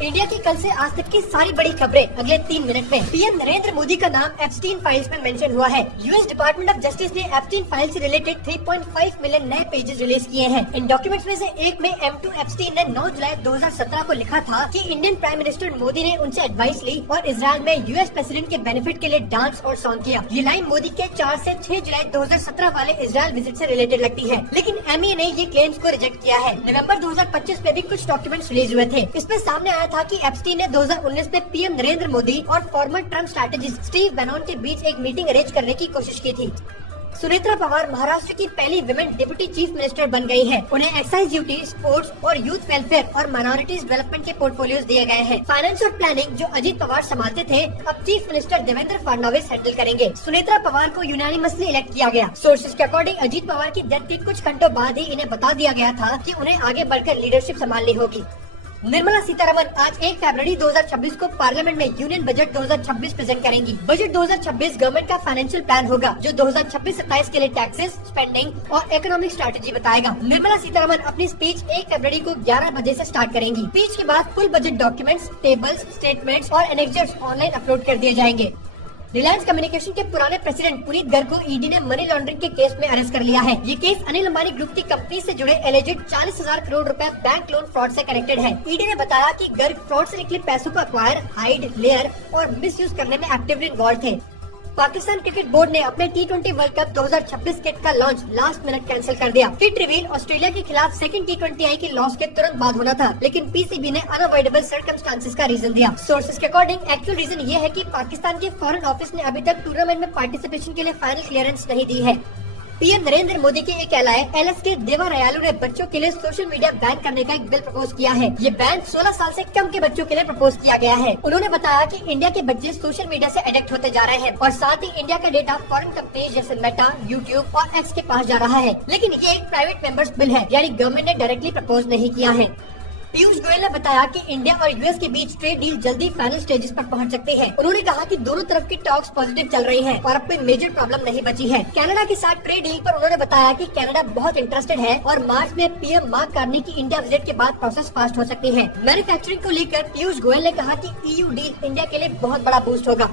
India की कल से आज तक की सारी बड़ी खबरें अगले 3 मिनट में। पीएम नरेंद्र मोदी का नाम एप्स्टीन फाइल्स में मेंशन हुआ है। यूएस डिपार्टमेंट ऑफ जस्टिस ने एप्स्टीन फाइल से रिलेटेड 3.5 मिलियन नए पेजेस रिलीज किए हैं। इन डॉक्यूमेंट्स में से एक में M2 एप्स्टीन ने 9 जुलाई 2017 को लिखा था कि इंडियन प्राइम मिनिस्टर मोदी ने उनसे एडवाइस ली और इजरायल में यूएस प्रेसिडेंट के बेनिफिट के लिए डांस और सॉन्ग किया। ये लाइन मोदी के 4 से 6 जुलाई 2017 वाले इजरायल विजिट से रिलेटेड लगती है, लेकिन एमई ने ये क्लेम्स को रिजेक्ट किया है। नवंबर 2025 में भी कुछ डॉक्यूमेंट्स रिलीज हुए थे। इसमें सामने आया था कि एप्स्टीन ने 2019 में पीएम नरेंद्र मोदी और फॉर्मर ट्रम्प स्ट्रैटेजिस्ट स्टीव बैनॉन के बीच एक मीटिंग अरेंज करने की कोशिश की थी। सुनेत्रा पवार महाराष्ट्र की पहली विमेन डिप्टी चीफ मिनिस्टर बन गई है। उन्हें एक्साइज ड्यूटी, स्पोर्ट्स और यूथ वेलफेयर और माइनॉरिटीज डेवलपमेंट के पोर्टफोलियोज दिए गए हैं। फाइनेंस और प्लानिंग जो अजीत पवार संभालते थे, अब chief minister Devendra Fadnavis handle करेंगे। सुनेत्रा पवार को यूनानिमसली इलेक्ट किया गया। सोर्सेज के अकॉर्डिंग अजीत पवार की डेथ के कुछ घंटों बाद ही इन्हें बता दिया गया था कि उन्हें आगे बढ़कर लीडरशिप संभालनी होगी। निर्मला सीतारमण आज 1 फरवरी 2026 को पार्लियामेंट में यूनियन बजट 2026 प्रेजेंट करेंगी। बजट 2026 गवर्नमेंट का फाइनेंशियल प्लान होगा जो 2026-27 के लिए टैक्सेस, स्पेंडिंग और इकोनॉमिक स्ट्रैटेजी बताएगा। निर्मला सीतारमण अपनी स्पीच 1 फरवरी को 11 बजे से स्टार्ट करेंगी। स्पीच के बाद full budget documents, tables, statements और एनेक्जर्स ऑनलाइन अपलोड कर दिए जाएंगे। रिलायंस कम्युनिकेशन के पुराने प्रेसिडेंट पुनीत गर्ग को ईडी ने मनी लॉन्ड्रिंग के केस में अरेस्ट कर लिया है। ये केस अनिल अंबानी ग्रुप की कंपनी से जुड़े एलिजेड 40,000 करोड़ रुपए बैंक लोन फ्रॉड से कनेक्टेड है। ईडी ने बताया कि गर्ग फ्रॉड से निकले पैसों को अक्वायर, हाइड, लेयर और मिसयूज करने में एक्टिवली इन्वॉल्व थे। पाकिस्तान क्रिकेट बोर्ड ने अपने T20 वर्ल्ड कप 2026 किट का लॉन्च लास्ट मिनट कैंसिल कर दिया। किट रिवील ऑस्ट्रेलिया के खिलाफ सेकंड T20 आई की लॉस के तुरंत बाद होना था, लेकिन पीसीबी ने अनअवॉइडेबल सर्कमस्टांसेस का रीजन दिया। सोर्सेज के अकॉर्डिंग एक्चुअल रीजन ये है कि पाकिस्तान के फॉरेन ऑफिस ने अभी तक टूर्नामेंट में पार्टिसिपेशन के लिए फाइनल क्लियरेंस नहीं दी है। पीएम नरेंद्र मोदी के एक एलाय LSK देवारायालू ने बच्चों के लिए सोशल मीडिया बैन करने का एक बिल प्रपोज किया है। ये बैन 16 साल से कम के बच्चों के लिए प्रपोज किया गया है। उन्होंने बताया कि इंडिया के बच्चे सोशल मीडिया से एडिक्ट होते जा रहे हैं और साथ ही इंडिया का डेटा फॉरेन कंपनी जैसे मेटा, यूट्यूब और एक्स के पास जा रहा है, लेकिन ये एक प्राइवेट मेंबर्स बिल है, यानी गवर्नमेंट ने डायरेक्टली प्रपोज नहीं किया है। पीयूष गोयल ने बताया कि इंडिया और यूएस के बीच ट्रेड डील जल्दी फाइनल स्टेजेस पर पहुंच सकती है। उन्होंने कहा कि दोनों तरफ की टॉक्स पॉजिटिव चल रही हैं और अब कोई मेजर प्रॉब्लम नहीं बची है। कनाडा के साथ ट्रेड डील पर उन्होंने बताया कि कनाडा बहुत इंटरेस्टेड है और मार्च में पीएम मार्क कार्नी की इंडिया विजिट के बाद प्रोसेस फास्ट हो सकती है। मैन्युफैक्चरिंग को लेकर पीयूष गोयल ने कहा कि EU डील इंडिया के लिए बहुत बड़ा बूस्ट होगा।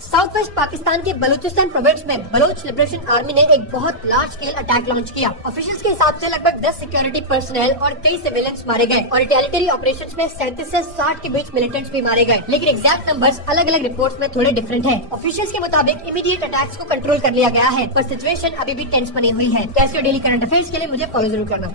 साउथ वेस्ट पाकिस्तान के बलूचिस्तान प्रोविंस में बलोच लिबरेशन आर्मी ने एक बहुत लार्ज स्केल अटैक लॉन्च किया। ऑफिशियल्स के हिसाब से लगभग 10 सिक्योरिटी पर्सनल और कई सिविलियंस मारे गए और रिटेलिटरी ऑपरेशंस में 37 से 60 के बीच मिलिटेंट्स भी मारे गए, लेकिन एग्जैक्ट नंबर्स अलग अलग रिपोर्ट्स में थोड़े डिफरेंट हैं। ऑफिशियल्स के मुताबिक इमीडिएट अटैक्स को कंट्रोल कर लिया गया है, पर सिचुएशन अभी भी टेंस बनी हुई है। तो ऐसे डेली करंट अफेयर्स के लिए मुझे फॉलो जरूर करना।